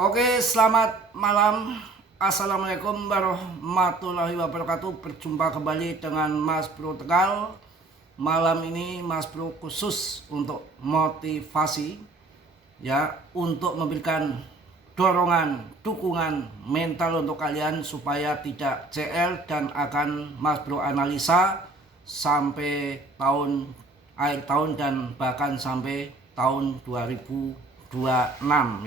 Oke, selamat malam. Assalamualaikum warahmatullahi wabarakatuh. Berjumpa kembali dengan Mas Bro Tegal. Malam ini Mas Bro khusus untuk motivasi, ya, untuk memberikan dorongan, dukungan mental untuk kalian supaya tidak CL, dan akan Mas Bro analisa sampai akhir tahun dan bahkan sampai tahun 2026,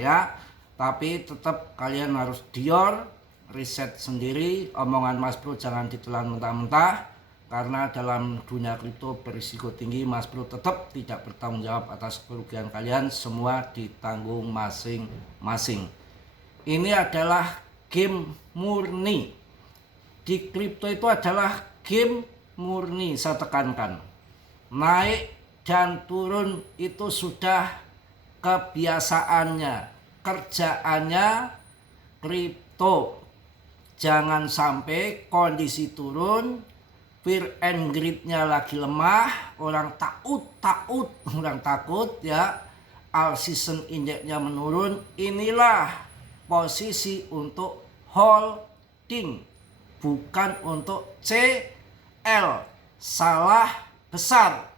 ya. Tapi tetap kalian harus dior, riset sendiri. Omongan Mas Bro jangan ditelan mentah-mentah, karena dalam dunia kripto berisiko tinggi. Mas Bro tetap tidak bertanggung jawab atas kerugian kalian, semua ditanggung masing-masing. Ini adalah game murni. Di kripto itu adalah game murni, saya tekankan. Naik dan turun itu sudah kebiasaannya, kerjaannya kripto. Jangan sampai kondisi turun, fear and greed-nya lagi lemah, orang takut ya, all season index-nya menurun. Inilah posisi untuk holding, bukan untuk CL. Salah besar.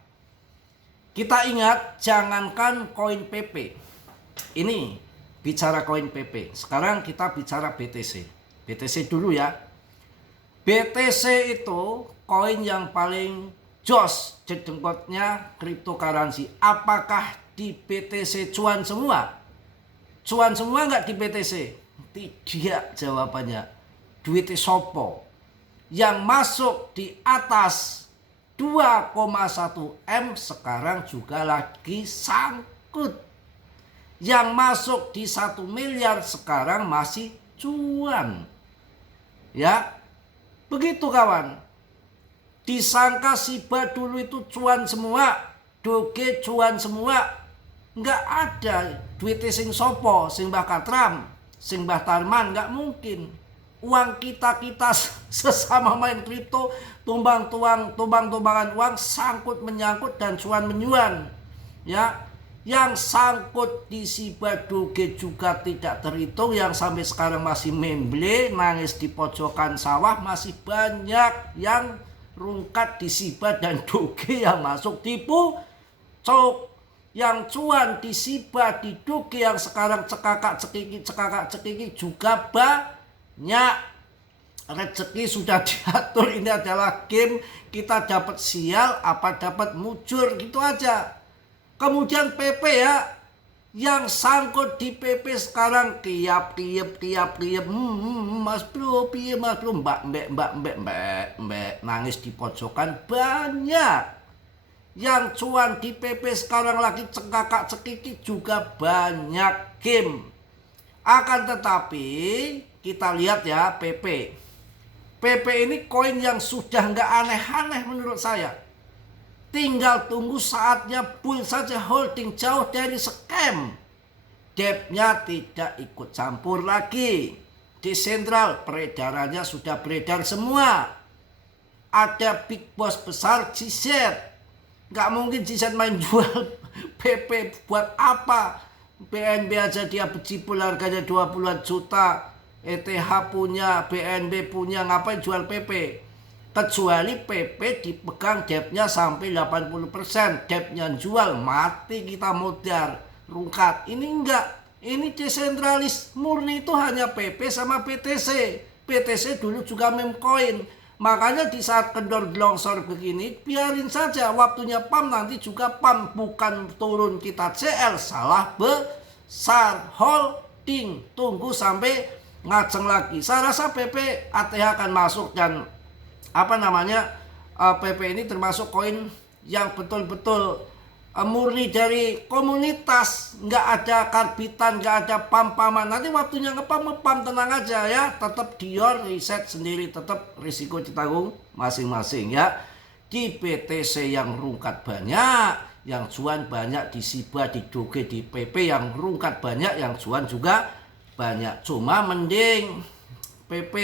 Kita ingat, jangankan koin PP. Ini bicara koin PP. Sekarang kita bicara BTC. BTC dulu ya. BTC itu koin yang paling jos jedengkotnya cryptocurrency. Apakah di BTC cuan semua? Cuan semua nggak di BTC? Tidak jawabannya. Duitnya sopo. Yang masuk di atas 2,1 M sekarang juga lagi sangkut. Yang masuk di 1 miliar sekarang masih cuan. Ya, begitu kawan. Disangka Shiba dulu itu cuan semua, Doge cuan semua. Nggak ada duitnya sing sopo, sing Mbah Katram, sing Mbah Tarman, nggak mungkin. Uang kita sesama main kripto, tumbang-tumbangan uang, sangkut menyangkut dan cuan menyuan. Ya, yang sangkut di Shiba Doge juga tidak terhitung. Yang sampai sekarang masih memble, nangis di pojokan sawah. Masih banyak yang rungkat di Shiba dan Doge yang masuk tipu cok. Yang cuan di Shiba, di Doge yang sekarang cekakak cekiki juga banyak. Rezeki sudah diatur. Ini adalah game. Kita dapat sial apa dapat mujur, gitu aja. Kemudian PP ya, yang sangkut di PP sekarang kiap, Mas Bro, piye Mas Bro, mbak, nangis di pojokan banyak. Yang cuan di PP sekarang lagi cekakak cekiki juga banyak game. Akan tetapi kita lihat ya, PP ini koin yang sudah nggak aneh-aneh menurut saya. Tinggal tunggu saatnya bull saja, holding jauh dari scam. Debt-nya tidak ikut campur lagi. Desentral, peredarannya sudah beredar semua. Ada big boss besar GZ. Nggak mungkin GZ main jual PP buat apa? BNB aja dia bejibul harganya 20-an juta. ETH punya, BNB punya, ngapain jual PP? Kecuali PP dipegang debt-nya sampai 80%. Debt-nya jual, mati kita modal, rungkat. Ini enggak. Ini desentralis murni, itu hanya PP sama BTC. BTC dulu juga meme coin. Makanya di saat kendor longsor begini, biarin saja. Waktunya pump nanti juga pump. Bukan turun kita CL. Salah besar. Holding. Tunggu sampai ngaceng lagi. Saya rasa PP ATH akan masuk, dan PP ini termasuk koin yang betul-betul murni dari komunitas. Nggak ada karbitan, nggak ada pam-paman. Nanti waktunya ngepam, tenang aja ya. Tetap dior, riset sendiri, tetap risiko ditanggung masing-masing ya. Di BTC yang rungkat banyak, yang cuan banyak. Di Shiba, di Doge, di PP yang rungkat banyak, yang cuan juga banyak. Cuma mending PP.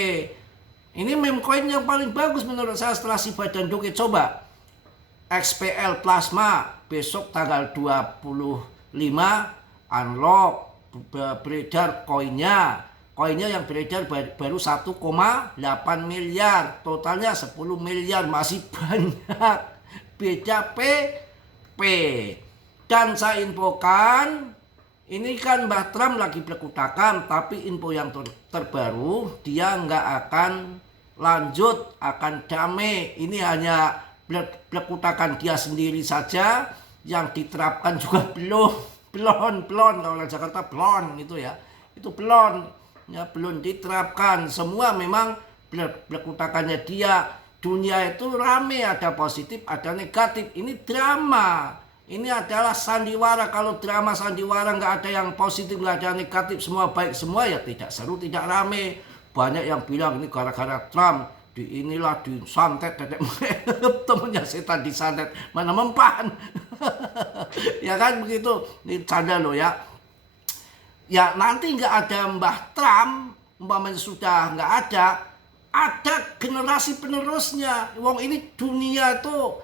Ini meme coin yang paling bagus menurut saya setelah Shiba dan Doge. Coba XPL Plasma besok tanggal 25 unlock beredar koinnya. Koinnya yang beredar baru 1,8 miliar. Totalnya 10 miliar, masih banyak. Beda PP. Dan saya infokan, ini kan Mbah Trump lagi berkutakan, tapi info yang terbaru, dia nggak akan lanjut, akan damai. Ini hanya berkutakan dia sendiri saja, yang diterapkan juga belum kalau orang Jakarta belum gitu ya, itu belum ya, belum diterapkan. Semua memang berkutakannya dia. Dunia itu rame, ada positif ada negatif. Ini drama, ini adalah sandiwara. Kalau drama sandiwara nggak ada yang positif, nggak ada negatif, semua baik semua, ya tidak seru, tidak rame. Banyak yang bilang ini gara-gara Trump, inilah disantet temennya setan disantet, mana mempan. Ya kan begitu. Ini canda loh ya. Ya nanti nggak ada Mbah Trump, umpamanya sudah nggak ada generasi penerusnya. Wong ini dunia itu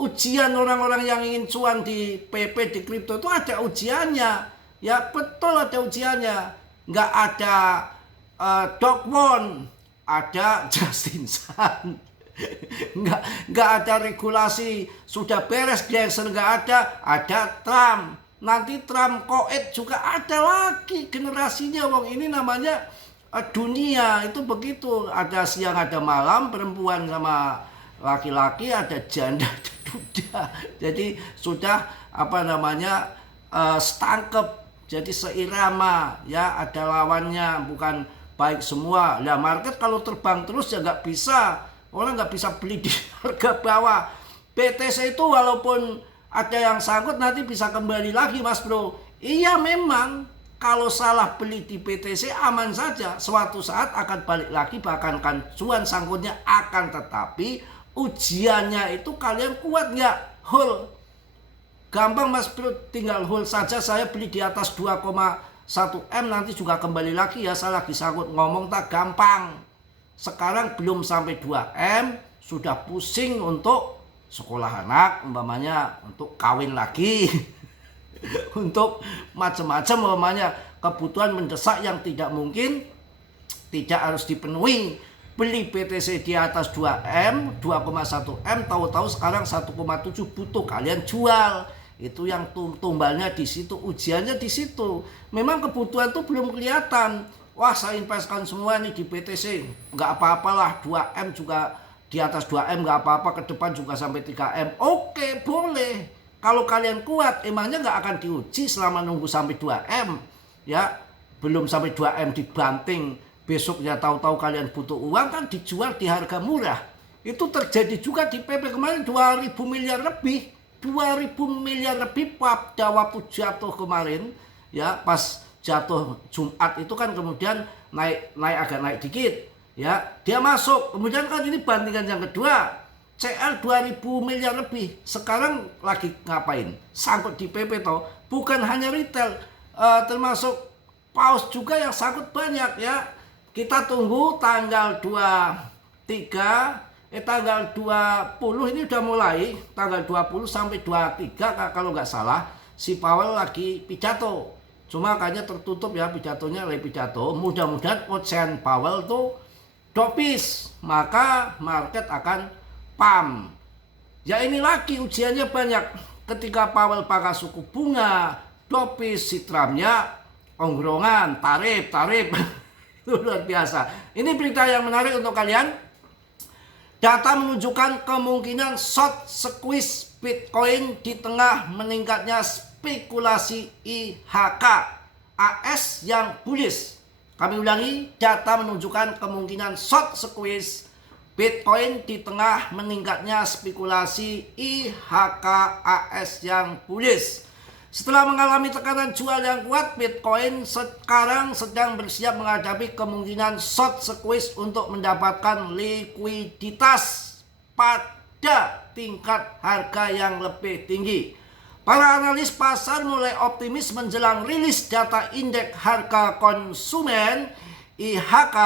ujian orang-orang yang ingin cuan di PP, di kripto itu ada ujiannya. Ya betul ada ujiannya. Nggak ada Doc Won, ada Justin Sun. Nggak ada regulasi, sudah beres Gensler, nggak ada Trump. Nanti Trump koet juga ada lagi generasinya. Wong ini namanya dunia itu begitu, ada siang ada malam, perempuan sama laki-laki, ada janda ada duda. Jadi sudah setangkep, jadi seirama ya, ada lawannya, bukan baik semua. Lah market kalau terbang terus ya nggak bisa, orang nggak bisa beli di harga bawah. BTC itu walaupun ada yang sangkut nanti bisa kembali lagi Mas Bro. Iya memang kalau salah beli di BTC aman saja, suatu saat akan balik lagi, bahkan kan cuan sangkutnya akan, tetapi ujiannya itu kalian kuat nggak? Hold. Gampang Mas Bro, tinggal hold saja. Saya beli di atas 2,1 M, nanti juga kembali lagi ya. Saya lagi sangkut ngomong tak gampang. Sekarang belum sampai 2 M, sudah pusing untuk sekolah anak, umpamanya untuk kawin lagi. Untuk macam-macam umpamanya kebutuhan mendesak yang tidak mungkin tidak harus dipenuhi. Beli BTC di atas 2M, 2,1 M, tahu-tahu sekarang 1,7 butuh, kalian jual. Itu yang tumbalnya di situ, ujiannya di situ. Memang kebutuhan itu belum kelihatan. Wah, saya investkan semua nih di BTC, nggak apa-apalah, 2M juga di atas 2M nggak apa-apa, ke depan juga sampai 3M. Oke, boleh. Kalau kalian kuat, emangnya nggak akan diuji selama nunggu sampai 2M? Ya, belum sampai 2M dibanting, besoknya tahu-tahu kalian butuh uang, kan dijual di harga murah. Itu terjadi juga di PP kemarin, 2.000 miliar lebih. 2.000 miliar lebih pada waktu jatuh kemarin. Ya, pas jatuh Jumat itu kan kemudian agak naik dikit. Ya, dia masuk. Kemudian kan ini bandingan yang kedua. CL 2.000 miliar lebih. Sekarang lagi ngapain? Sangkut di PP toh. Bukan hanya retail, termasuk paus juga yang sangkut banyak ya. Kita tunggu tanggal 23, tanggal 20 ini udah mulai. Tanggal 20 sampai 23 kalau nggak salah, si Powell lagi pidato. Cuma kayaknya tertutup ya pidatonya, oleh pidato. Mudah-mudahan Ocean Powell tuh dopis, maka market akan pam. Ya ini lagi ujiannya banyak. Ketika Powell pangkas suku bunga, dopis, si Trumpnya ongrongan, tarif. Itu luar biasa. Ini berita yang menarik untuk kalian. Data menunjukkan kemungkinan short squeeze Bitcoin di tengah meningkatnya spekulasi IHK AS yang bullish. Kami ulangi, data menunjukkan kemungkinan short squeeze Bitcoin di tengah meningkatnya spekulasi IHK AS yang bullish. Setelah mengalami tekanan jual yang kuat, Bitcoin sekarang sedang bersiap menghadapi kemungkinan short squeeze untuk mendapatkan likuiditas pada tingkat harga yang lebih tinggi. Para analis pasar mulai optimis menjelang rilis data indeks harga konsumen IHK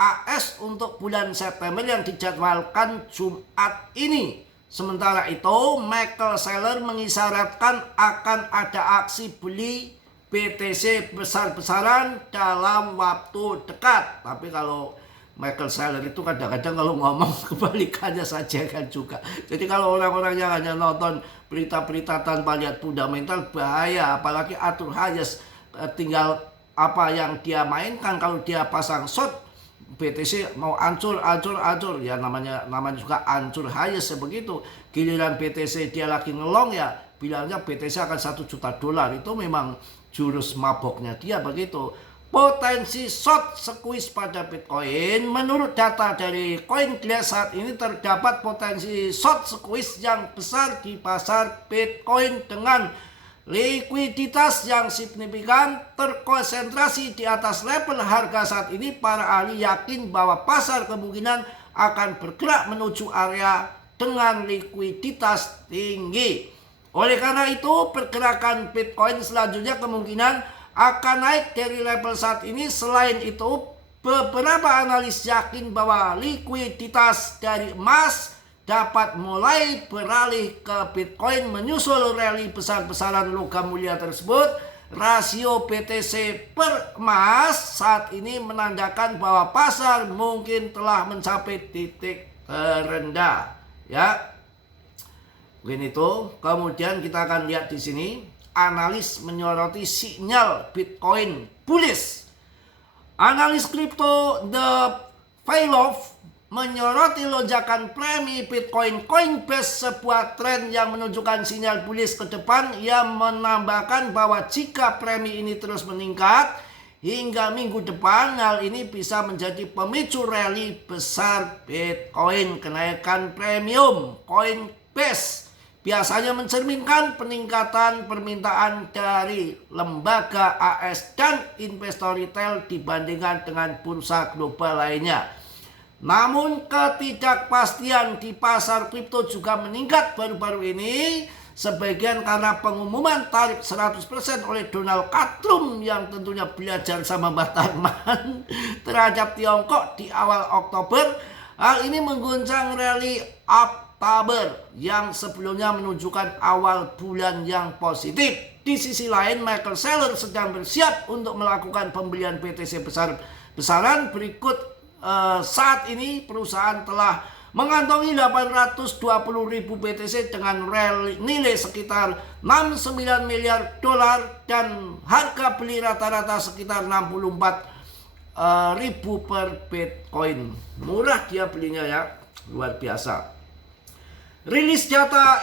AS untuk bulan September yang dijadwalkan Jumat ini. Sementara itu, Michael Saylor mengisyaratkan akan ada aksi beli BTC besar-besaran dalam waktu dekat. Tapi kalau Michael Saylor itu kadang-kadang kalau ngomong kebalikannya saja kan juga. Jadi kalau orang-orang yang hanya nonton berita-berita tanpa lihat fundamental bahaya. Apalagi Arthur Hayes tinggal apa yang dia mainkan. Kalau dia pasang short, BTC mau ancur ya, namanya juga ancur Hayes begitu. Giliran BTC dia lagi ngelong ya bilangnya BTC akan $1 juta. Itu memang jurus maboknya dia begitu. Potensi short squeeze pada Bitcoin, menurut data dari CoinGlass saat ini terdapat potensi short squeeze yang besar di pasar Bitcoin dengan likuiditas yang signifikan terkonsentrasi di atas level harga saat ini. Para ahli yakin bahwa pasar kemungkinan akan bergerak menuju area dengan likuiditas tinggi. Oleh karena itu, pergerakan Bitcoin selanjutnya kemungkinan akan naik dari level saat ini. Selain itu, beberapa analis yakin bahwa likuiditas dari emas dapat mulai beralih ke Bitcoin menyusul rally besar-besaran logam mulia tersebut. Rasio BTC per emas saat ini menandakan bahwa pasar mungkin telah mencapai titik terendah. Ya, begini itu. Kemudian kita akan lihat di sini. Analis menyoroti sinyal Bitcoin bullish. Analis kripto The Failov menyoroti lonjakan premi Bitcoin Coinbase, sebuah tren yang menunjukkan sinyal bullish ke depan. Ia menambahkan bahwa jika premi ini terus meningkat hingga minggu depan, hal ini bisa menjadi pemicu rally besar Bitcoin. Kenaikan premium Coinbase biasanya mencerminkan peningkatan permintaan dari lembaga AS dan investor retail dibandingkan dengan bursa global lainnya. Namun ketidakpastian di pasar kripto juga meningkat baru-baru ini, sebagian karena pengumuman tarif 100% oleh Donald Trump yang tentunya belajar sama Mbak Tarman terhadap Tiongkok di awal Oktober. Hal ini mengguncang rally Oktober yang sebelumnya menunjukkan awal bulan yang positif. Di sisi lain, Michael Saylor sedang bersiap untuk melakukan pembelian BTC besar-besaran berikut. Saat ini perusahaan telah mengantongi 820.000 BTC dengan nilai sekitar $69 miliar dan harga beli rata-rata sekitar 64.000 per Bitcoin. Murah dia belinya ya, luar biasa. Rilis data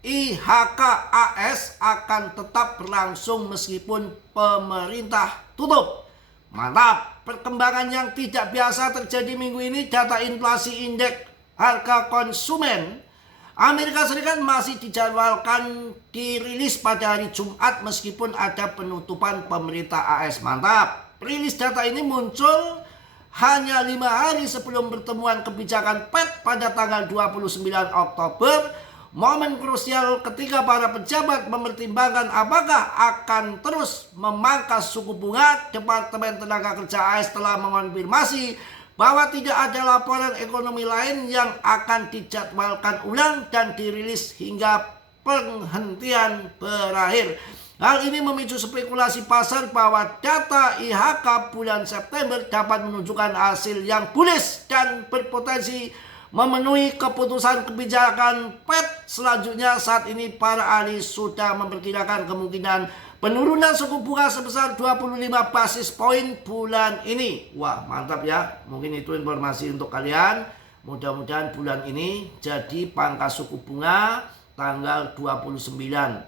IHKAS akan tetap berlangsung meskipun pemerintah tutup. Mantap, perkembangan yang tidak biasa terjadi minggu ini. Data inflasi indeks harga konsumen Amerika Serikat masih dijadwalkan dirilis pada hari Jumat meskipun ada penutupan pemerintah AS. Mantap, rilis data ini muncul hanya 5 hari sebelum pertemuan kebijakan Fed pada tanggal 29 Oktober. Momen krusial ketika para pejabat mempertimbangkan apakah akan terus memangkas suku bunga. Departemen Tenaga Kerja AS telah mengonfirmasi bahwa tidak ada laporan ekonomi lain yang akan dijadwalkan ulang dan dirilis hingga penghentian berakhir. Hal ini memicu spekulasi pasar bahwa data IHK bulan September dapat menunjukkan hasil yang bullish dan berpotensi memenuhi keputusan kebijakan Fed selanjutnya. Saat ini para ahli sudah memperkirakan kemungkinan penurunan suku bunga sebesar 25 basis poin bulan ini. Wah, mantap ya. Mungkin itu informasi untuk kalian. Mudah-mudahan bulan ini jadi pangkas suku bunga tanggal 29.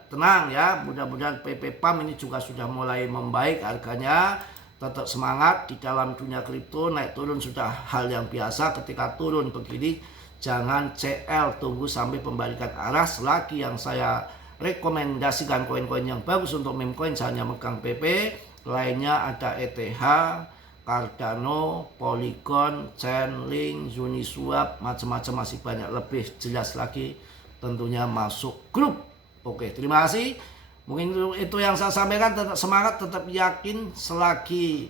Tenang ya, mudah-mudahan PP PAM ini juga sudah mulai membaik harganya. Tetap semangat di dalam dunia kripto. Naik turun sudah hal yang biasa. Ketika turun begini jangan CL, tunggu sampai pembalikan arah. Selagi yang saya rekomendasikan koin-koin yang bagus untuk meme coin hanya megang PP. Lainnya ada ETH, Cardano, Polygon, Chainlink, Uniswap, macam-macam, masih banyak lebih jelas lagi. Tentunya masuk grup. Oke, terima kasih. Mungkin itu yang saya sampaikan. Tetap semangat, tetap yakin. Selagi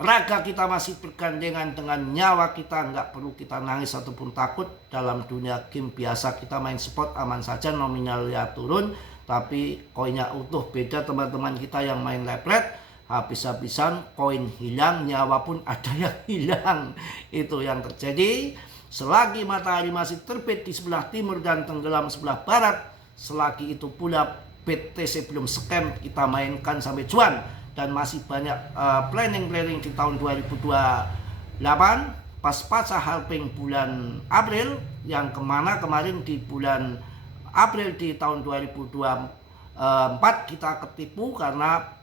raga kita masih bergandengan dengan nyawa kita, nggak perlu kita nangis ataupun takut. Dalam dunia game biasa kita main spot aman saja, nominalnya turun, tapi koinnya utuh. Beda teman-teman kita yang main lepret, habis-habisan koin hilang, nyawa pun ada yang hilang. Itu yang terjadi. Selagi matahari masih terbit di sebelah timur dan tenggelam sebelah barat, selagi itu pula BTC belum scam, kita mainkan sampai cuan. Dan masih banyak planning di tahun 2028 pas-pasca halving bulan April, yang kemana kemarin di bulan April di tahun 2024 kita ketipu karena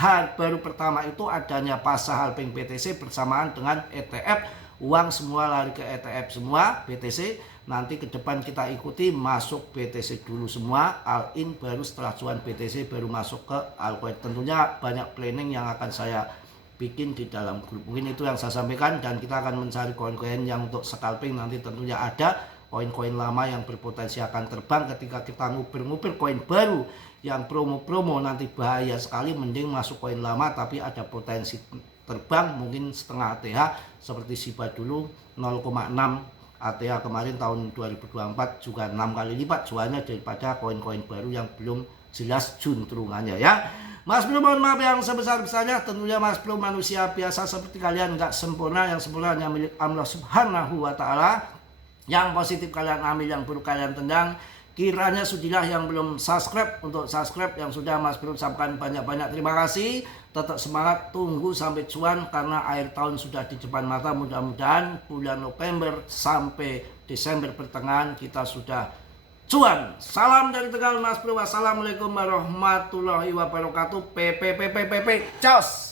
hal baru pertama itu adanya pasca halving BTC bersamaan dengan ETF. Uang semua lari ke ETF semua BTC. Nanti ke depan kita ikuti masuk BTC dulu semua, all in, baru setelah cuan BTC baru masuk ke altcoin. Tentunya banyak planning yang akan saya bikin di dalam grup. Mungkin itu yang saya sampaikan, dan kita akan mencari koin-koin yang untuk scalping. Nanti tentunya ada koin-koin lama yang berpotensi akan terbang ketika kita nguber-nguber koin baru yang promo-promo. Nanti bahaya sekali, mending masuk koin lama tapi ada potensi terbang, mungkin setengah ATH seperti Shiba dulu 0,6 ATH kemarin tahun 2024 juga 6 kali lipat cuannya daripada koin-koin baru yang belum jelas juntrungannya ya. Mas Bro mohon maaf yang sebesar-besarnya. Tentunya Mas Bro manusia biasa seperti kalian, nggak sempurna. Yang sempurna hanya milik Allah Subhanahu wa Ta'ala. Yang positif kalian ambil, yang buruk kalian tendang. Kiranya sudilah yang belum subscribe untuk subscribe, yang sudah Mas Bro ucapkan banyak-banyak terima kasih. Tetap semangat, tunggu sampai cuan karena akhir tahun sudah di depan mata. Mudah-mudahan bulan November sampai Desember pertengahan kita sudah cuan. Salam dari Tegal Mas Bro. Wassalamualaikum warahmatullahi wabarakatuh. PPPPPP. Cos.